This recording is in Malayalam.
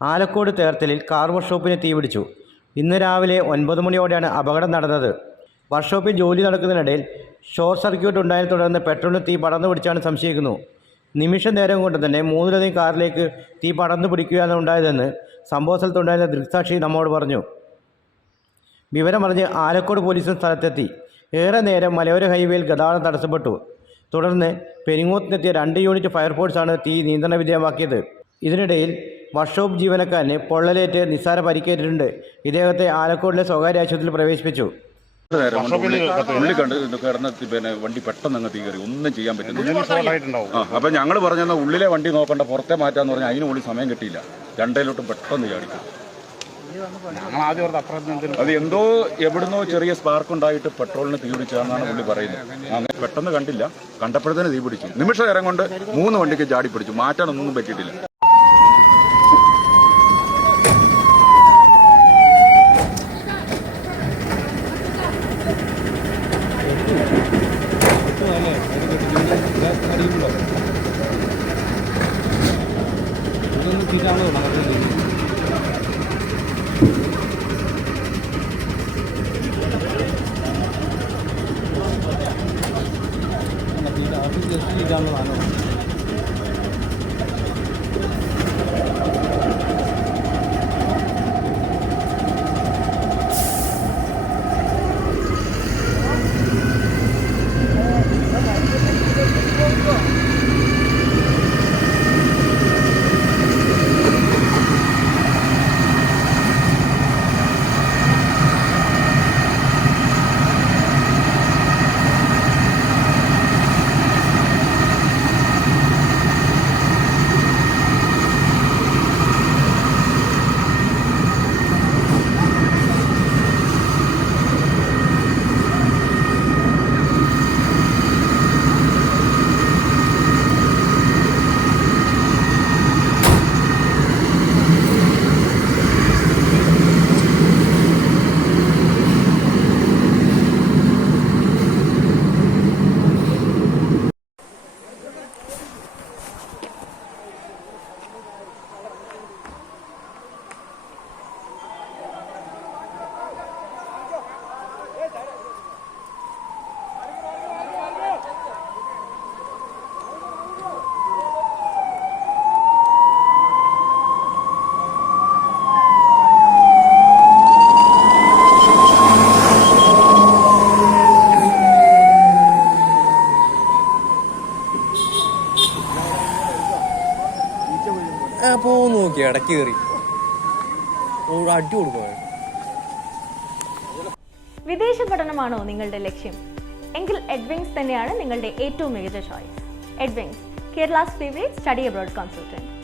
ആലക്കോട് തേർത്തലിൽ കാർ വർക്ക്ഷോപ്പിന് തീപിടിച്ചു. ഇന്ന് രാവിലെ 9 മണിയോടെയാണ് അപകടം നടന്നത്. വർക്ക്ഷോപ്പിൽ ജോലി നടക്കുന്നതിനിടയിൽ ഷോർട്ട് സർക്യൂട്ട് ഉണ്ടായതിനെ തുടർന്ന് പെട്രോളിന് തീ പടർന്നു പിടിച്ചാണ് സംശയിക്കുന്നു. നിമിഷ നേരം കൊണ്ട് തന്നെ 3ലധികം കാറിലേക്ക് തീ പടർന്നു പിടിക്കുകയാണ് ഉണ്ടായതെന്ന് സംഭവ സ്ഥലത്തുണ്ടായിരുന്ന ദൃക്സാക്ഷി നമ്മോട് പറഞ്ഞു. വിവരമറിഞ്ഞ് ആലക്കോട് പോലീസും സ്ഥലത്തെത്തി. ഏറെ നേരം മലയോര ഹൈവേയിൽ ഗതാഗതം തടസ്സപ്പെട്ടു. തുടർന്ന് പെരിങ്ങോത്തിനെത്തിയ 2 യൂണിറ്റ് ഫയർഫോഴ്സാണ് തീ നിയന്ത്രണ വിധേയമാക്കിയത്. ഇതിനിടയിൽ വർക്ക്ഷോപ്പ് ജീവനക്കാരന് പൊള്ളലേറ്റ് നിസ്സാര പരിക്കേറ്റിട്ടുണ്ട്. ഇദ്ദേഹത്തെ ആലക്കോടിലെ സ്വകാര്യ ആശുപത്രിയിൽ പ്രവേശിപ്പിച്ചു. ഉള്ളി കിടന്ന് പിന്നെ വണ്ടി പെട്ടെന്ന് അങ്ങ് തീ കയറി, ഒന്നും ചെയ്യാൻ പറ്റുന്നില്ല. അപ്പം ഞങ്ങൾ പറഞ്ഞാൽ ഉള്ളിലെ വണ്ടി നോക്കണ്ട, പുറത്തെ മാറ്റാന്ന് പറഞ്ഞാൽ അതിന് ഉള്ളിൽ സമയം കിട്ടിയില്ല. രണ്ടേലോട്ടും പെട്ടെന്ന് ചാടിക്കും. അത് എന്തോ എവിടുന്നോ ചെറിയ സ്പാർക്ക് ഉണ്ടായിട്ട് പെട്രോളിന് തീ പിടിച്ചാന്നാണ് പുള്ളി പറയുന്നത്. അങ്ങനെ പെട്ടെന്ന് കണ്ടില്ല, കണ്ടപ്പോഴത്തേന് തീ പിടിച്ചു. നിമിഷ നേരം കൊണ്ട് 3 വണ്ടിക്ക് ചാടി പിടിച്ചു. മാറ്റാനൊന്നും പറ്റിയിട്ടില്ല. നോക്കി ഇടയ്ക്ക് കയറി അടി കൊടുക്കുക. വിദേശ പഠനമാണോ നിങ്ങളുടെ ലക്ഷ്യം? എങ്കിൽ എഡ്വിങ്സ് തന്നെയാണ് നിങ്ങളുടെ ഏറ്റവും മികച്ച choice. Edwings, Kerala's favourite study abroad consultant.